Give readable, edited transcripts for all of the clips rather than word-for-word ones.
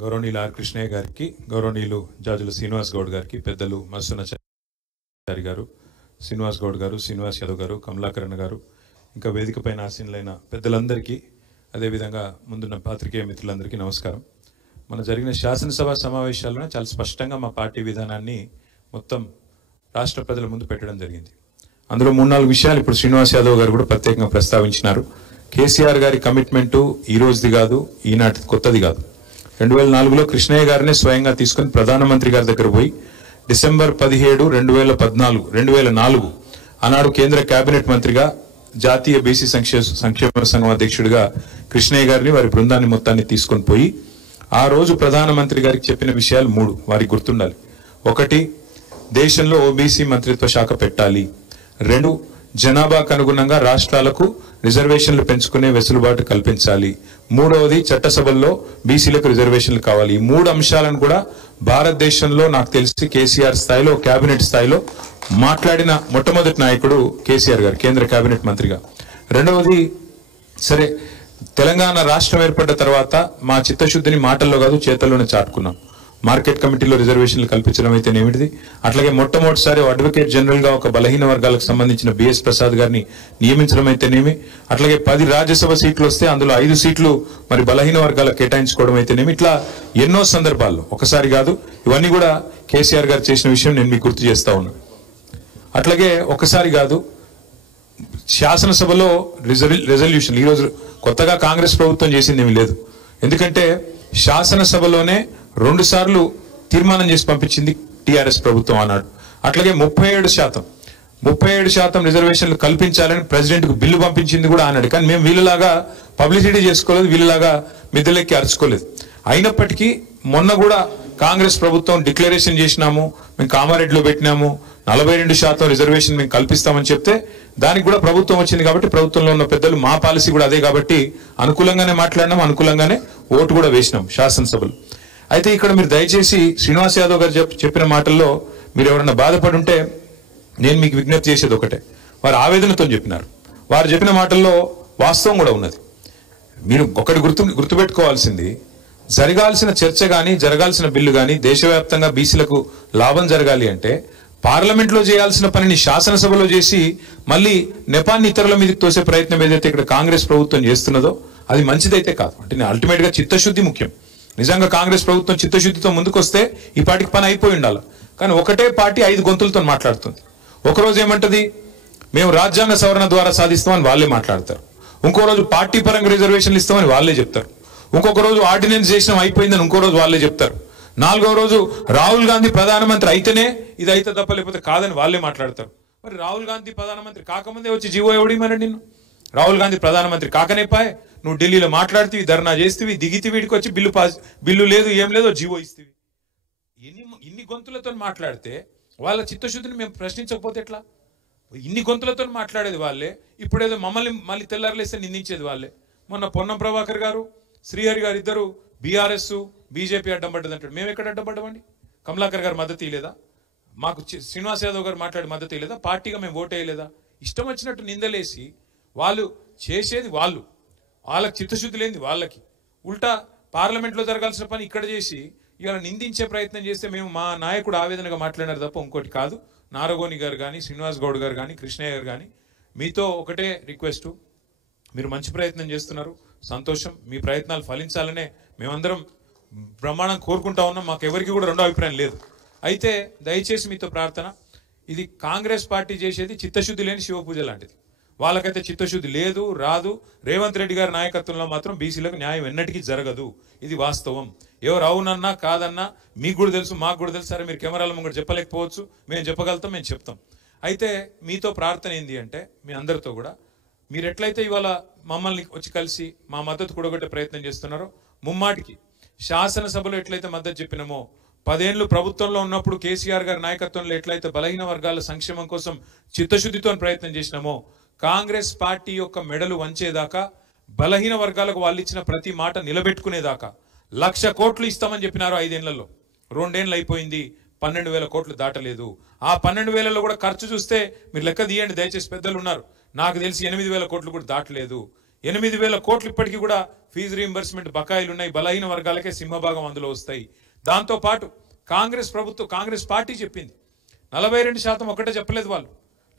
గౌరవనీయులు ఆర్ కృష్ణయ్య గారికి, గౌరవనీయులు జాజుల శ్రీనివాస్ గౌడ్ గారికి, పెద్దలు మత్స్సునాచారి గారు, శ్రీనివాస్ గౌడ్ గారు, శ్రీనివాస్ యాదవ్ గారు, కమలాకరణ్ గారు, ఇంకా వేదిక పైన ఆసీనులైన పెద్దలందరికీ, అదేవిధంగా ముందున్న పాత్రికేయ మిత్రులందరికీ నమస్కారం. మన జరిగిన శాసనసభ సమావేశాల్లో చాలా స్పష్టంగా మా పార్టీ విధానాన్ని మొత్తం రాష్ట్ర ప్రజల ముందు పెట్టడం జరిగింది. అందులో 3-4 విషయాలు ఇప్పుడు శ్రీనివాస్ యాదవ్ గారు కూడా ప్రత్యేకంగా ప్రస్తావించినారు. కేసీఆర్ గారి కమిట్మెంటు ఈ రోజుది కాదు, ఈనాటి కొత్తది కాదు. 2004లో కృష్ణయ్య గారినే స్వయంగా తీసుకుని ప్రధానమంత్రి గారి దగ్గర పోయి డిసెంబర్ 17, 2004 ఆనాడు కేంద్ర కేబినెట్ మంత్రిగా, జాతీయ బీసీ సంక్షేమ సంఘం అధ్యక్షుడిగా కృష్ణయ్య గారిని, వారి బృందాన్ని మొత్తాన్ని తీసుకొని పోయి ఆ రోజు ప్రధానమంత్రి గారికి చెప్పిన విషయాలు 3 వారికి గుర్తుండాలి. 1, దేశంలో ఓబీసీ మంత్రిత్వ శాఖ పెట్టాలి. 2, జనాభాకు అనుగుణంగా రాష్ట్రాలకు రిజర్వేషన్లు పెంచుకునే వెసులుబాటు కల్పించాలి. 3వది, చట్టసభల్లో బీసీలకు రిజర్వేషన్లు కావాలి. ఈ 3 అంశాలను కూడా భారతదేశంలో నాకు తెలిసి కేసీఆర్ స్థాయిలో, కేబినెట్ స్థాయిలో మాట్లాడిన మొట్టమొదటి నాయకుడు కేసీఆర్ గారు, కేంద్ర కేబినెట్ మంత్రిగా. 2వది, సరే తెలంగాణ రాష్ట్రం ఏర్పడ్డ తర్వాత మా చిత్తశుద్ధిని మాటల్లో కాదు చేతల్లోనే చాటుకున్నాం. మార్కెట్ కమిటీలో రిజర్వేషన్లు కల్పించడం అయితేనేమిటిది, అట్లాగే మొట్టమొదటిసారి అడ్వకేట్ జనరల్ గా ఒక బలహీన వర్గాలకు సంబంధించిన బిఎస్ ప్రసాద్ గారిని నియమించడం అయితేనేమి, అట్లాగే 10 రాజ్యసభ సీట్లు వస్తే అందులో 5 సీట్లు మరి బలహీన వర్గాలకు కేటాయించుకోవడం అయితేనేమి, ఇట్లా ఎన్నో సందర్భాల్లో, ఒకసారి కాదు, ఇవన్నీ కూడా కేసీఆర్ గారు చేసిన విషయం నేను మీకు గుర్తు చేస్తా ఉన్నా. అట్లాగే ఒకసారి కాదు, శాసనసభలో రెజల్యూషన్ ఈరోజు కొత్తగా కాంగ్రెస్ ప్రభుత్వం చేసింది ఏమీ లేదు. ఎందుకంటే శాసనసభలోనే 2 సార్లు తీర్మానం చేసి పంపించింది టిఆర్ఎస్ ప్రభుత్వం ఆనాడు. అట్లాగే 37% రిజర్వేషన్లు కల్పించాలని ప్రెసిడెంట్ కు బిల్లు పంపించింది కూడా ఆనాడు. కానీ మేము వీళ్ళలాగా పబ్లిసిటీ చేసుకోలేదు, వీళ్ళలాగా మిద్దెలెక్కి అరుచుకోలేదు. అయినప్పటికీ మొన్న కూడా కాంగ్రెస్ ప్రభుత్వం డిక్లరేషన్ చేసినాము, మేము కామారెడ్డిలో పెట్టినాము, 42% రిజర్వేషన్ మేము కల్పిస్తామని చెప్తే దానికి కూడా ప్రభుత్వం వచ్చింది. కాబట్టి ప్రభుత్వంలో ఉన్న పెద్దలు మా పాలసీ కూడా అదే కాబట్టి అనుకూలంగానే మాట్లాడినాం, అనుకూలంగానే ఓటు కూడా వేసినాం శాసనసభలో. అయితే ఇక్కడ మీరు దయచేసి శ్రీనివాస్ యాదవ్ గారు చెప్పిన మాటల్లో మీరు ఎవరన్నా బాధపడి ఉంటే నేను మీకు విజ్ఞప్తి చేసేది ఒకటే, వారు ఆవేదనతో చెప్పినారు. వారు చెప్పిన మాటల్లో వాస్తవం కూడా ఉన్నది. మీరు ఒకటి గుర్తుపెట్టుకోవాల్సింది, జరగాల్సిన చర్చ కానీ, జరగాల్సిన బిల్లు కానీ, దేశవ్యాప్తంగా బీసీలకు లాభం జరగాలి అంటే పార్లమెంట్లో చేయాల్సిన పనిని శాసనసభలో చేసి మళ్ళీ నెపాన్ని ఇతరుల మీదకి తోసే ప్రయత్నం ఏదైతే ఇక్కడ కాంగ్రెస్ ప్రభుత్వం చేస్తున్నదో అది మంచిదైతే కాదు. అంటే అల్టిమేట్ గా చిత్తశుద్ధి ముఖ్యం. నిజంగా కాంగ్రెస్ ప్రభుత్వం చిత్తశుద్ధితో ముందుకొస్తే ఈ పార్టీకి పని అయిపోయి ఉండాలి. కానీ ఒకటే పార్టీ 5 గొంతులతో మాట్లాడుతుంది. ఒకరోజు ఏమంటది, మేము రాజ్యాంగ సవరణ ద్వారా సాధిస్తామని వాళ్ళే మాట్లాడతారు. ఇంకో రోజు పార్టీ పరంగా రిజర్వేషన్లు ఇస్తామని వాళ్ళే చెప్తారు. ఇంకొక రోజు ఆర్డినెన్స్ చేసిన అయిపోయిందని ఇంకో రోజు వాళ్ళే చెప్తారు. 4వ రోజు రాహుల్ గాంధీ ప్రధానమంత్రి అయితేనే ఇది అయితే తప్ప లేకపోతే కాదని వాళ్ళే మాట్లాడతారు. మరి రాహుల్ గాంధీ ప్రధానమంత్రి కాకముందే వచ్చి జీవో ఎవడిమని నిన్ను? రాహుల్ గాంధీ ప్రధానమంత్రి కాకనే పాయే, నువ్వు ఢిల్లీలో మాట్లాడుతీవి, ధర్నా చేస్తేవి, దిగితే వీడికి వచ్చి బిల్లు లేదు, ఏం లేదో జీవో ఇస్తేవి. ఇన్ని గొంతులతో మాట్లాడితే వాళ్ళ చిత్తశుద్ధిని మేము ప్రశ్నించకపోతే ఎట్లా? ఇన్ని గొంతులతో మాట్లాడేది వాళ్ళే, ఇప్పుడేదో మమ్మల్ని మళ్ళీ తెల్లారలేస్తే నిందించేది వాళ్ళే. మొన్న పొన్నం ప్రభాకర్ గారు, శ్రీహరి గారు ఇద్దరు బీఆర్ఎస్ బీజేపీ అడ్డం పడ్డది అంటాడు. మేము ఎక్కడ అడ్డం పడ్డామండి? కమలాకర్ గారు మద్దతు ఇవ్వలేదా? మాకు శ్రీనివాస్ యాదవ్ గారు మాట్లాడి మద్దతు ఇవ్వలేదా? పార్టీగా మేము ఓటు వేయలేదా? ఇష్టం వచ్చినట్టు నిందలేసి వాళ్ళు చేసేది వాళ్ళకి చిత్తశుద్ధి లేనిది వాళ్ళకి, ఉల్టా పార్లమెంట్లో జరగాల్సిన పని ఇక్కడ చేసి ఇవాళ నిందించే ప్రయత్నం చేస్తే మేము మా నాయకుడు ఆవేదనగా మాట్లాడారు తప్ప ఇంకోటి కాదు. నారగోని గారు కానీ, శ్రీనివాస్ గౌడ్ గారు కానీ, కృష్ణయ్య గారు కానీ, మీతో ఒకటే రిక్వెస్ట్, మీరు మంచి ప్రయత్నం చేస్తున్నారు, సంతోషం. మీ ప్రయత్నాలు ఫలించాలనే మేమందరం బ్రహ్మాండం కోరుకుంటా ఉన్నాం. మాకు ఎవరికి కూడా రెండో అభిప్రాయం లేదు. అయితే దయచేసి మీతో ప్రార్థన, ఇది కాంగ్రెస్ పార్టీ చేసేది చిత్తశుద్ధి లేని శివపూజ లాంటిది. వాళ్ళకైతే చిత్తశుద్ధి లేదు, రాదు. రేవంత్ రెడ్డి గారి నాయకత్వంలో మాత్రం బీసీలకు న్యాయం ఎన్నటికీ జరగదు. ఇది వాస్తవం. ఎవరు అవునన్నా కాదన్నా మీకు కూడా తెలుసు, మాకు కూడా తెలుసు. సరే మీరు కెమెరాల ముంగట చెప్పలేకపోవచ్చు, మేము చెప్పగలుగుతాం, మేము చెప్తాం. అయితే మీతో ప్రార్థన ఏంది అంటే, మీ అందరితో కూడా, మీరు ఎట్లయితే ఇవాళ మమ్మల్ని వచ్చి కలిసి మా మద్దతు కూడగొట్టే ప్రయత్నం చేస్తున్నారో, ముమ్మాటికి శాసనసభలో ఎట్లయితే మద్దతు చెప్పినామో, 10 ఏళ్లు ప్రభుత్వంలో ఉన్నప్పుడు కేసీఆర్ గారి నాయకత్వంలో ఎట్లయితే బలహీన వర్గాల సంక్షేమం కోసం చిత్తశుద్ధితో ప్రయత్నం చేసినామో, కాంగ్రెస్ పార్టీ యొక్క మెడలు వంచేదాకా, బలహీన వర్గాలకు వాళ్ళు ఇచ్చిన ప్రతి మాట నిలబెట్టుకునేదాకా 1,00,000 కోట్లు ఇస్తామని చెప్పినారు 5 ఏళ్లలో. 2 ఏళ్ళు అయిపోయింది, 12,000 కోట్లు దాటలేదు. ఆ 12,000లో కూడా ఖర్చు చూస్తే మీరు లెక్క తీయండి దయచేసి, పెద్దలు ఉన్నారు, నాకు తెలిసి 8,000 కోట్లు కూడా దాటలేదు. 8,000 కోట్లు ఇప్పటికీ కూడా ఫీజు రీయింబర్స్మెంట్ బకాయిలు ఉన్నాయి. బలహీన వర్గాలకే సింహభాగం అందులో వస్తాయి. దాంతో పాటు కాంగ్రెస్ పార్టీ చెప్పింది 42% ఒకటే చెప్పలేదు. వాళ్ళు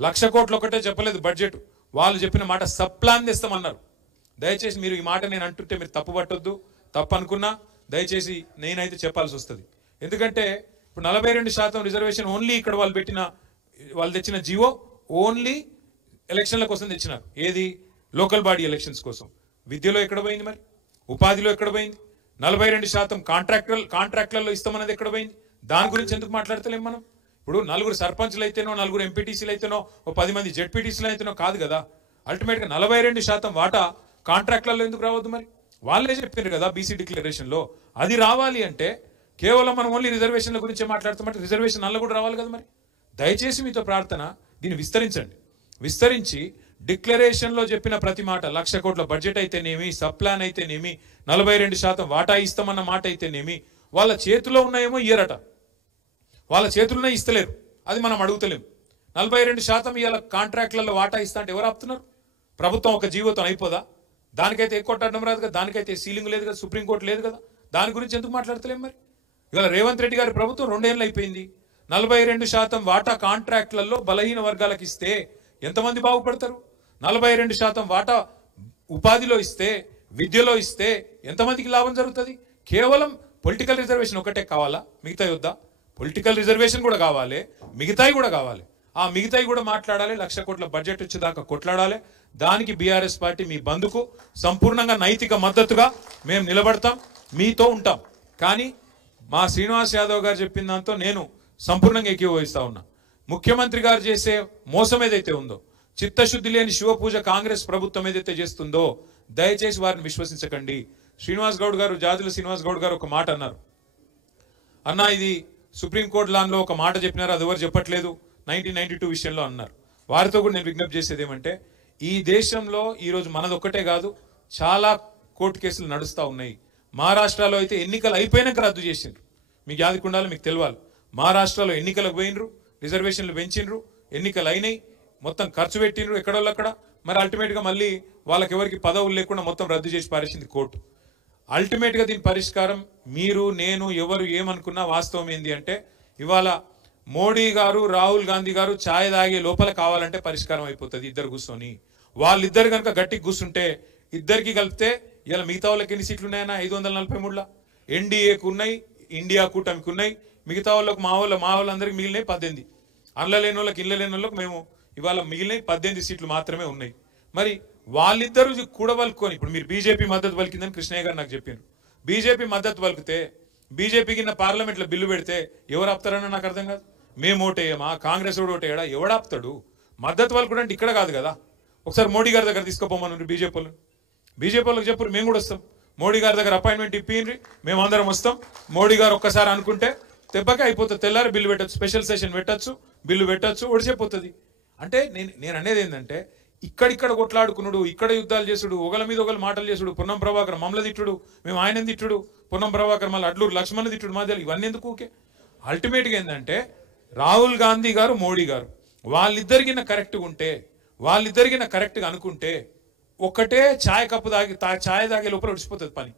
1,00,000 కోట్లు ఒకటే చెప్పలేదు బడ్జెట్. వాళ్ళు చెప్పిన మాట సబ్ ప్లాన్ తెస్తామన్నారు. దయచేసి మీరు ఈ మాట నేను అంటుంటే మీరు తప్పు పట్టొద్దు. తప్పు అనుకున్నా దయచేసి నేనైతే చెప్పాల్సి వస్తుంది. ఎందుకంటే ఇప్పుడు 42% రిజర్వేషన్ ఓన్లీ ఇక్కడ వాళ్ళు తెచ్చిన జీవో ఓన్లీ ఎలక్షన్ల కోసం తెచ్చినారు. ఏది? లోకల్ బాడీ ఎలక్షన్స్ కోసం. విద్యలో ఎక్కడ పోయింది? మరి ఉపాధిలో ఎక్కడ పోయింది? 42% కాంట్రాక్ట్లలో ఇస్తామన్నది ఎక్కడ పోయింది? దాని గురించి ఎందుకు మాట్లాడతలేం మనం? ఇప్పుడు 4 సర్పంచ్లు అయితేనో 4 ఎంపీటీసీలు అయితేనో 10 మంది జెడ్పీటీసీలు అయితేనో కాదు కదా. అల్టిమేట్గా 42% వాటా కాంట్రాక్ట్లలో ఎందుకు రావద్దు? మరి వాళ్ళే చెప్పారు కదా బీసీ డిక్లరేషన్లో. అది రావాలి అంటే కేవలం మనం ఓన్లీ రిజర్వేషన్ల గురించే మాట్లాడుతామంటే రిజర్వేషన్ అల్ల కూడా రావాలి కదా. మరి దయచేసి మీతో ప్రార్థన, దీన్ని విస్తరించండి. విస్తరించి డిక్లరేషన్లో చెప్పిన ప్రతి మాట, 1,00,000 కోట్ల బడ్జెట్ అయితేనేమి, సబ్ ప్లాన్ అయితేనేమి, 42% వాటా ఇస్తామన్న మాట అయితేనేమి, వాళ్ళ చేతిలో ఉన్నాయేమో ఇయ్యరట. వాళ్ళ చేతుల్లో ఇస్తలేరు. అది మనం అడుగుతలేము. 42% ఇవాళ కాంట్రాక్ట్లలో వాటా ఇస్తా అంటే ఎవరు ఆపుతున్నారు? ప్రభుత్వం ఒక జీవోతో అయిపోదా? దానికైతే ఎక్కువ కొట్టడం రాదు కదా, దానికైతే సీలింగ్ లేదు కదా, సుప్రీంకోర్టు లేదు కదా. దాని గురించి ఎందుకు మాట్లాడతలేము? మరి ఇవాళ రేవంత్ రెడ్డి గారి ప్రభుత్వం 2 ఏళ్ళు అయిపోయింది. 42% వాటా కాంట్రాక్ట్లలో బలహీన వర్గాలకు ఇస్తే ఎంతమంది బాగుపడతారు? 42% వాటా ఉపాధిలో ఇస్తే, విద్యలో ఇస్తే ఎంతమందికి లాభం జరుగుతుంది? కేవలం పొలిటికల్ రిజర్వేషన్ ఒకటే కావాలా? మిగతాయి వద్దా? పొలిటికల్ రిజర్వేషన్ కూడా కావాలి, మిగతాయి కూడా కావాలి. ఆ మిగతాయి కూడా మాట్లాడాలి. 1,00,000 కోట్ల బడ్జెట్ వచ్చేదాకా కొట్లాడాలి. దానికి బీఆర్ఎస్ పార్టీ మీ బంధుకు సంపూర్ణంగా నైతిక మద్దతుగా మేము నిలబడతాం, మీతో ఉంటాం. కానీ మా శ్రీనివాస్ యాదవ్ గారు చెప్పిన దాంతో నేను సంపూర్ణంగా ఏకీభవిస్తా ఉన్నా. ముఖ్యమంత్రి గారు చేసే మోసం ఏదైతే ఉందో, చిత్తశుద్ధి లేని శివపూజ కాంగ్రెస్ ప్రభుత్వం ఏదైతే చేస్తుందో, దయచేసి వారిని విశ్వసించకండి. జాజుల శ్రీనివాస్ గౌడ్ గారు ఒక మాట అన్నారు. అన్నా, ఇది సుప్రీంకోర్టు లాన్లో ఒక మాట చెప్పినారు, అది ఎవరు చెప్పట్లేదు, 1992 విషయంలో అన్నారు. వారితో కూడా నేను విజ్ఞప్తి చేసేది ఏమంటే, ఈ దేశంలో ఈరోజు మనదొక్కటే కాదు, చాలా కోర్టు కేసులు నడుస్తూ ఉన్నాయి. మహారాష్ట్రలో అయితే ఎన్నికలు అయిపోయినాక రద్దు చేసిండ్రు. మీకు యాదకుండాలి, మీకు తెలియాలి. మహారాష్ట్రలో ఎన్నికలకు పోయినరు, రిజర్వేషన్లు పెంచిండ్రు, ఎన్నికలు అయినాయి, మొత్తం ఖర్చు పెట్టినరు ఎక్కడోళ్ళు అక్కడ. మరి అల్టిమేట్గా మళ్ళీ వాళ్ళకి ఎవరికి పదవులు లేకుండా మొత్తం రద్దు చేసి పారేసింది కోర్టు. అల్టిమేట్గా దీని పరిష్కారం మీరు, నేను, ఎవరు ఏమనుకున్నా వాస్తవం ఏంది అంటే, ఇవాళ మోడీ గారు, రాహుల్ గాంధీ గారు ఛాయ్ తాగే లోపల కావాలంటే పరిష్కారం అయిపోతుంది. ఇద్దరు కూర్చొని, వాళ్ళిద్దరు కనుక గట్టికి కూర్చుంటే, ఇద్దరికి కలిపితే ఇలా మిగతా వాళ్ళకి ఎన్ని సీట్లు ఉన్నాయన్నా? 543. ఎన్డీఏకు ఉన్నాయి, ఇండియా కూటమికి ఉన్నాయి. మిగతా వాళ్ళకు మా వాళ్ళందరికీ మిగిలినాయి 18. అండ్ల లేని వాళ్ళకి, ఇళ్ళ లేని వాళ్ళకి మేము ఇవాళ మిగిలినాయి 18 సీట్లు మాత్రమే ఉన్నాయి. మరి వాళ్ళిద్దరూ కూడవలుకొని, ఇప్పుడు మీరు బీజేపీ మద్దతు పలికిందని కృష్ణయ్య గారు నాకు చెప్పారు. బీజేపీ మద్దతు పలికితే, బీజేపీకి పార్లమెంట్లో బిల్లు పెడితే ఎవరు ఆపుతారని నాకు అర్థం కాదు. మేము ఓటేయమా, కాంగ్రెస్ కూడా ఓటేయడా? ఎవడాపుతాడు? మద్దతు పలుకుడు అంటే ఇక్కడ కాదు కదా. ఒకసారి మోడీ గారి దగ్గర తీసుకోపోమన్నారు బీజేపీ వాళ్ళకి చెప్పరు, మేము కూడా వస్తాం. మోడీ గారి దగ్గర అపాయింట్మెంట్ ఇప్పిండ్రి, మేము అందరం వస్తాం. మోడీ గారు ఒక్కసారి అనుకుంటే దెబ్బకే అయిపోతుంది. తెల్లారి బిల్లు పెట్టచ్చు, స్పెషల్ సెషన్ పెట్టచ్చు, బిల్లు పెట్టచ్చు, ఒడిచిపోతుంది. అంటే నేను అనేది ఏంటంటే, ఇక్కడిక్కడ కొట్లాడుకున్నాడు, ఇక్కడ యుద్ధాలు చేసుడు, ఒకళ్ళ మీద ఒకళ్ళు మాటలు చేసుడు, పొన్నం ప్రభాకర్ మమ్మల్ని తిట్టుడు, మేము ఆయన తిట్టుడు, పొన్నం ప్రభాకర్ మళ్ళీ అడ్లూరు లక్ష్మణ్ తిట్టుడు, మధ్యలో ఇవన్నీ ఎందుకు? ఓకే. అల్టిమేట్గా ఏంటంటే, రాహుల్ గాంధీ గారు, మోడీ గారు వాళ్ళిద్దరికిన కరెక్ట్గా ఉంటే, వాళ్ళిద్దరికిన కరెక్ట్గా అనుకుంటే, ఒకటే ఛాయ్ కప్పు ఛాయ్ తాగే లోపల ఒడిచిపోతుంది పని.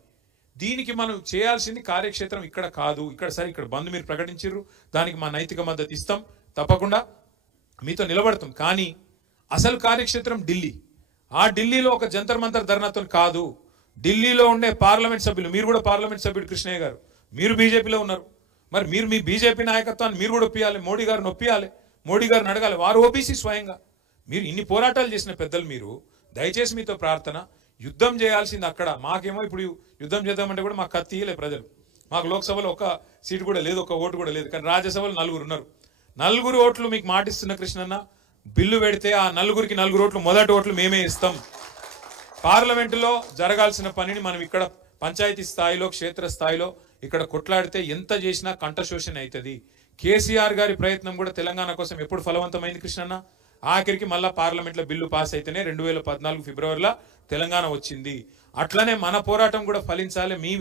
దీనికి మనం చేయాల్సింది కార్యక్షేత్రం ఇక్కడ కాదు. ఇక్కడ బంద్ మీరు ప్రకటించారు, దానికి మా నైతిక మద్దతు ఇస్తాం, తప్పకుండా మీతో నిలబడతాం. కానీ అసలు కార్యక్షేత్రం ఢిల్లీ. ఆ ఢిల్లీలో ఒక జంతర్ మంతర్ ధర్నాతో కాదు. ఢిల్లీలో ఉండే పార్లమెంట్ సభ్యులు, మీరు కూడా పార్లమెంట్ సభ్యుడు కృష్ణయ్య గారు, మీరు బీజేపీలో ఉన్నారు. మరి మీరు మీ బీజేపీ నాయకత్వాన్ని మీరు కూడా ఒప్పియాలి, మోడీ గారిని ఒప్పియాలి, మోడీ గారిని అడగాలి. వారు ఓబీసీ స్వయంగా. మీరు ఇన్ని పోరాటాలు చేసిన పెద్దలు మీరు, దయచేసి మీతో ప్రార్థన, యుద్ధం చేయాల్సింది అక్కడ. మాకేమో ఇప్పుడు యుద్ధం చేద్దామంటే కూడా మాకు కత్తి ఇయ్యలే ప్రజలు. మాకు లోక్సభలో ఒక సీటు కూడా లేదు, ఒక ఓటు కూడా లేదు. కానీ రాజ్యసభలో 4 ఉన్నారు. 4 ఓట్లు మీకు మాటిస్తున్న కృష్ణన్న, బిల్లు పెడితే ఆ 4కి 4 ఓట్లు, మొదటి ఓట్లు మేమే ఇస్తాం. పార్లమెంటులో జరగాల్సిన పనిని మనం ఇక్కడ పంచాయతీ స్థాయిలో, క్షేత్ర స్థాయిలో ఇక్కడ కొట్లాడితే ఎంత చేసినా కంఠశోషణ అవుతుంది. కేసీఆర్ గారి ప్రయత్నం కూడా తెలంగాణ కోసం ఎప్పుడు ఫలవంతమైంది కృష్ణన్న? ఆఖరికి మళ్ళా పార్లమెంట్లో బిల్లు పాస్ అయితేనే 2014 ఫిబ్రవరిలో తెలంగాణ వచ్చింది. అట్లనే మన పోరాటం కూడా ఫలించాలి, మీ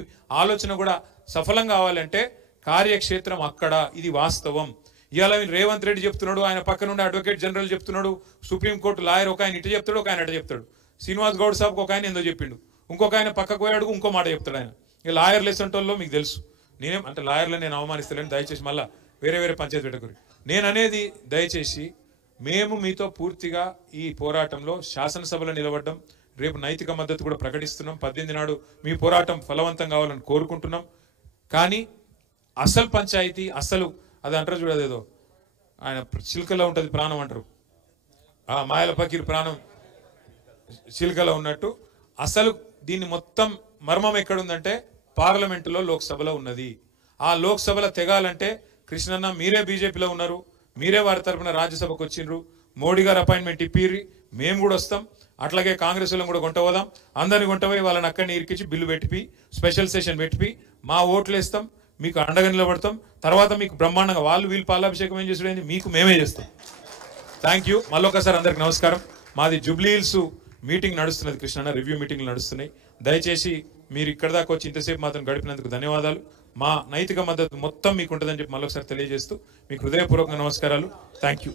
ఆలోచన కూడా సఫలం కావాలంటే కార్యక్షేత్రం అక్కడ. ఇది వాస్తవం. ఇవాళ రేవంత్ రెడ్డి చెప్తున్నాడు, ఆయన పక్క నుండి అడ్వకేట్ జనరల్ చెప్తున్నాడు, సుప్రీంకోర్టు లాయర్ ఒక ఆయన ఇటు చెప్తాడు, ఒక ఆయన అటు చెప్తాడు. శ్రీనివాస్ గౌడ్ సాబ్కి ఒక ఆయన ఏందో చెప్పిండు, ఇంకొక ఆయన పక్కకు పోయి అడుగు ఇంకో మాట చెప్తాడు ఆయన. ఇక లాయర్లు వేసేటోళ్ళు మీకు తెలుసు, నేనేం అంటే లాయర్లు నేను అవమానిస్తలేను, దయచేసి మళ్ళీ వేరే పంచాయతీ పెట్టకూరి. నేను అనేది దయచేసి మేము మీతో పూర్తిగా ఈ పోరాటంలో శాసనసభలో నిలబడ్డం, రేపు నైతిక మద్దతు కూడా ప్రకటిస్తున్నాం. 18 నాడు మీ పోరాటం ఫలవంతం కావాలని కోరుకుంటున్నాం. కానీ అసలు పంచాయతీ అసలు అది అంటారు చూడదేదో ఆయన చిలుకలో ఉంటుంది ప్రాణం అంటారు, ఆ మాయల పకీర్ ప్రాణం చిలుకలో ఉన్నట్టు అసలు దీన్ని మొత్తం మర్మం ఎక్కడుందంటే పార్లమెంటులో లోక్సభలో ఉన్నది. ఆ లోక్సభలో తెగాలంటే కృష్ణన్న మీరే బీజేపీలో ఉన్నారు, మీరే వారి తరఫున రాజ్యసభకు వచ్చిండ్రు, మోడీ గారు అపాయింట్మెంట్ ఇప్పిర్రి, మేము కూడా వస్తాం. అట్లాగే కాంగ్రెస్ వాళ్ళని కూడా కొంటపోదాం, అందరిని కొంటపోయి వాళ్ళని అక్కడిని ఇరికించి బిల్లు పెట్టిపి స్పెషల్ సెషన్ పెట్టిపి మా ఓట్లు వేస్తాం, మీకు అండగా నిలబడతాం. తర్వాత మీకు బ్రహ్మాండంగా వీళ్ళు పాలాభిషేకం ఏం చేసుడైంది మీకు మేమే చేస్తాం. Thank you. మళ్ళొకసారి అందరికి నమస్కారం. మాది జూబ్లీ హిల్స్ మీటింగ్ నడుస్తున్నది కృష్ణన్న, రివ్యూ మీటింగ్లు నడుస్తున్నాయి. దయచేసి మీరు ఇక్కడ దాకా వచ్చి ఇంతసేపు మాత్రం గడిపినందుకు ధన్యవాదాలు. మా నైతిక మద్దతు మొత్తం మీకు ఉంటుందని చెప్పి మళ్ళొకసారి తెలియజేస్తూ మీకు హృదయపూర్వక నమస్కారాలు. Thank you.